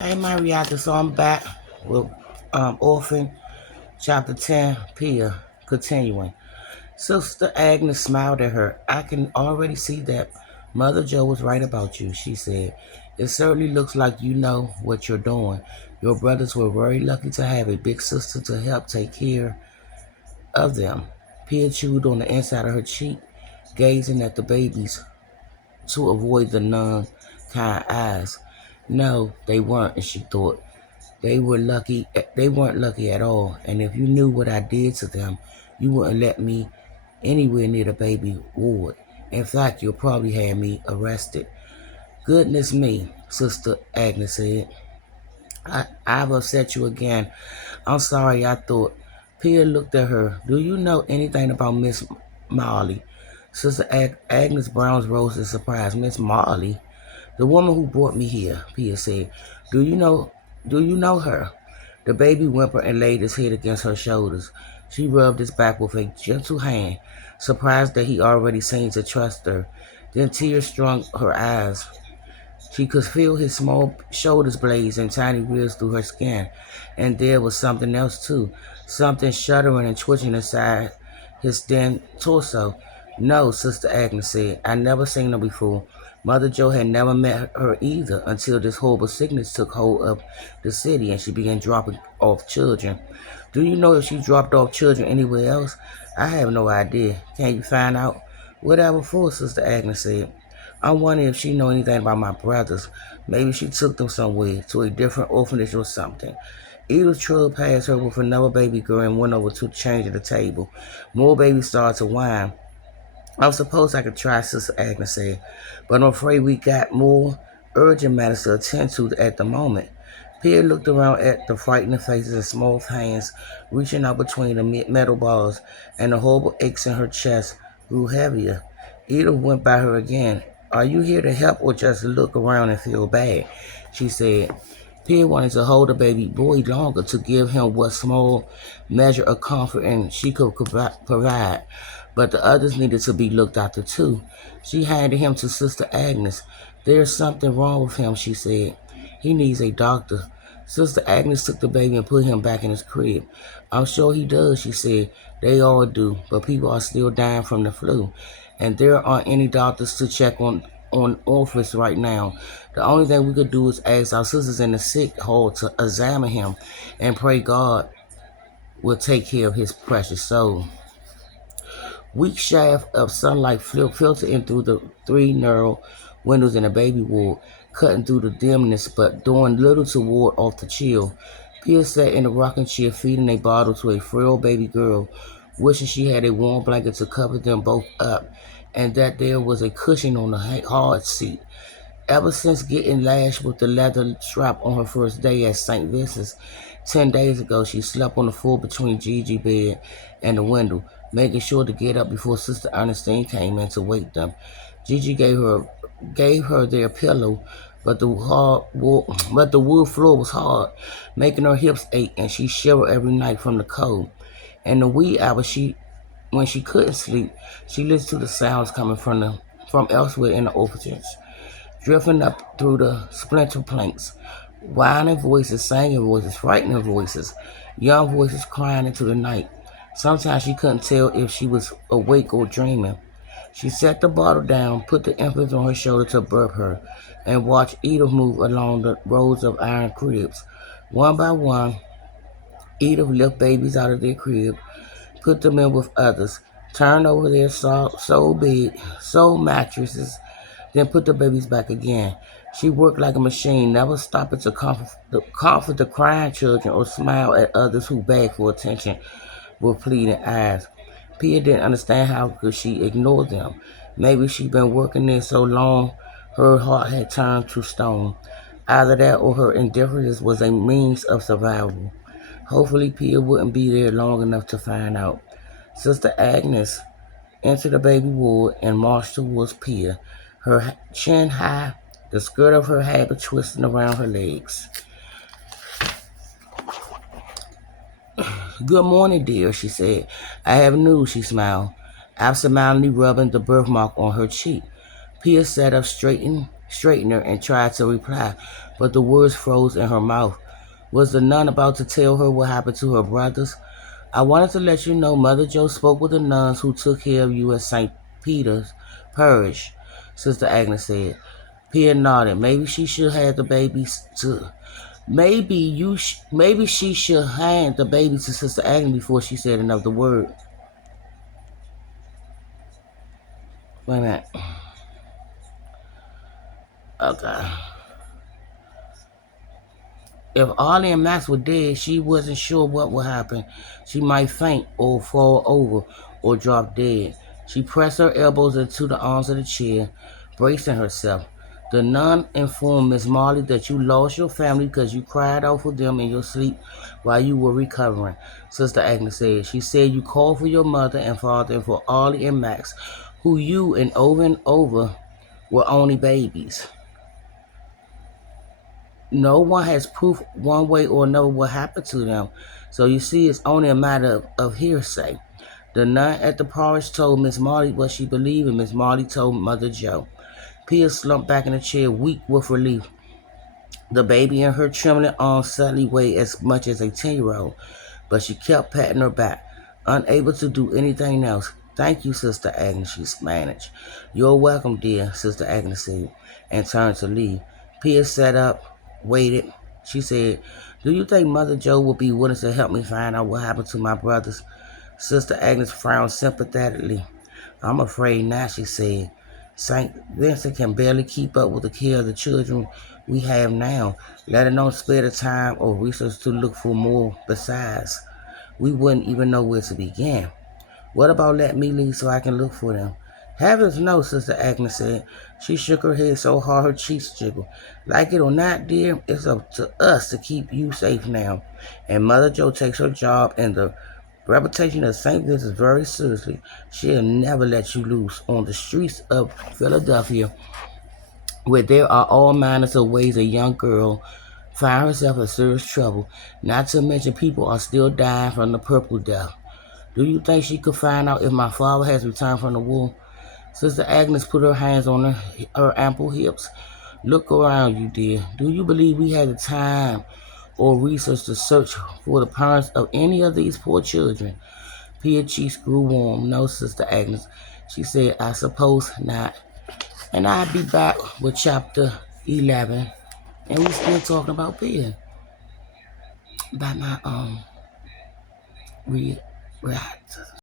Hey Marietta, so I'm back with Orphan Chapter 10, Pia, continuing. Sister Agnes smiled at her. I can already see that Mother Joe was right about you, she said. It certainly looks like you know what you're doing. Your brothers were very lucky to have a big sister to help take care of them. Pia chewed on the inside of her cheek, gazing at the babies to avoid the nun-kind eyes. No, they weren't, she thought. They were lucky. They weren't lucky at all. And if you knew what I did to them, you wouldn't let me anywhere near the baby ward. In fact, you'll probably have me arrested. Goodness me, Sister Agnes said. I've upset you again. I'm sorry, I thought. Pia looked at her. Do you know anything about Miss Molly? Sister Agnes Brown's rose in surprise. Miss Molly? The woman who brought me here, Pia said. Do you know do you know her? The baby whimpered and laid his head against her shoulders. She rubbed his back with a gentle hand, surprised that he already seemed to trust her. Then tears strung her eyes. She could feel his small shoulders blaze and tiny ribs through her skin. And there was something else too, something shuddering and twitching inside his thin torso. No, Sister Agnes said. I never seen her before. Mother Joe had never met her either until this horrible sickness took hold of the city and she began dropping off children. Do you know if she dropped off children anywhere else? I have no idea. Can you find out? Whatever for, Sister Agnes said. I'm wondering if she know anything about my brothers. Maybe she took them somewhere, to a different orphanage or something. Edith trilled past her with another baby girl and went over to change at the table. More babies started to whine. I suppose I could try, Sister Agnes said, but I'm afraid we got more urgent matters to attend to at the moment. Pierre looked around at the frightened faces and small hands reaching out between the metal bars, and the horrible aches in her chest grew heavier. Edith went by her again. Are you here to help or just look around and feel bad? She said. Pierre wanted to hold the baby boy longer to give him what small measure of comfort and she could provide, but the others needed to be looked after too. She handed him to Sister Agnes. There's something wrong with him, she said. He needs a doctor. Sister Agnes took the baby and put him back in his crib. I'm sure he does, she said. They all do, but people are still dying from the flu, and there aren't any doctors to check on orphans right now. The only thing we could do is ask our sisters in the sick hall to examine him and pray God will take care of his precious soul. Weak shaft of sunlight filtered in through the three narrow windows in the baby ward, cutting through the dimness but doing little to ward off the chill. Pia sat in the rocking chair feeding a bottle to a frail baby girl, wishing she had a warm blanket to cover them both up and that there was a cushion on the hard seat. Ever since getting lashed with the leather strap on her first day at St. Vincent's 10 days ago, she slept on the floor between Gigi's bed and the window, making sure to get up before Sister Ernestine came in to wake them. Gigi gave her their pillow, but the wood floor was hard, making her hips ache, and she shivered every night from the cold. And the wee hours when she couldn't sleep, she listened to the sounds coming from elsewhere in the orphanage, drifting up through the splinter planks, whining voices, singing voices, frightening voices, young voices crying into the night. Sometimes she couldn't tell if she was awake or dreaming. She set the bottle down, put the infant on her shoulder to birth her, and watched Edith move along the rows of iron cribs. One by one, Edith lift babies out of their crib, put them in with others, turn over their soul mattresses, then put the babies back again. She worked like a machine, never stopping to comfort the crying children or smile at others who begged for attention with pleading eyes. Pia didn't understand how could she ignore them. Maybe she'd been working there so long her heart had turned to stone. Either that or her indifference was a means of survival. Hopefully Pia wouldn't be there long enough to find out. Sister Agnes entered the baby ward and marched towards Pia, her chin high, the skirt of her habit twisting around her legs. Good morning, dear, she said. I have news, she smiled, absentmindedly rubbing the birthmark on her cheek. Pia sat up straightened straightened her and tried to reply, but the words froze in her mouth. Was the nun about to tell her what happened to her brothers? I wanted to let you know Mother Joe spoke with the nuns who took care of you at St. Peter's Parish, Sister Agnes said. Pia nodded. Maybe she should have the babies to. Maybe she should hand the baby to Sister Agnes before she said another word. Wait a minute. Okay. If Ollie and Max were dead, she wasn't sure what would happen. She might faint or fall over or drop dead. She pressed her elbows into the arms of the chair, bracing herself. The nun informed Miss Marley that you lost your family because you cried out for them in your sleep while you were recovering, Sister Agnes said. She said you called for your mother and father and for Ollie and Max, who you and over were only babies. No one has proof one way or another what happened to them. So you see, it's only a matter of hearsay. The nun at the parish told Miss Marley what she believed, and Miss Marley told Mother Joe. Pia slumped back in the chair, weak with relief. The baby in her trembling arms suddenly weighed as much as a 10-year-old, but she kept patting her back, unable to do anything else. Thank you, Sister Agnes, she managed. You're welcome, dear, Sister Agnes said, and turned to leave. Pia sat up, waited. She said, do you think Mother Joe will be willing to help me find out what happened to my brothers? Sister Agnes frowned sympathetically. I'm afraid not, she said. St. Vincent can barely keep up with the care of the children we have now, let alone spare the time or research to look for more. Besides, we wouldn't even know where to begin. What about letting me leave so I can look for them? Heavens no, Sister Agnes said. She shook her head so hard her cheeks jiggled. Like it or not, dear, it's up to us to keep you safe now. And Mother Joe takes her job and the reputation of St. Vincent very seriously. She'll never let you loose on the streets of Philadelphia, where there are all manners of ways a young girl find herself in serious trouble. Not to mention people are still dying from the purple death. Do you think she could find out if my father has returned from the war? Sister Agnes put her hands on her ample hips. Look around you, dear. Do you believe we had the time or research to search for the parents of any of these poor children? Pia cheeks grew warm. No, Sister Agnes, she said, I suppose not. And I'll be back with chapter 11. And we're still talking about Pia. By my reactors.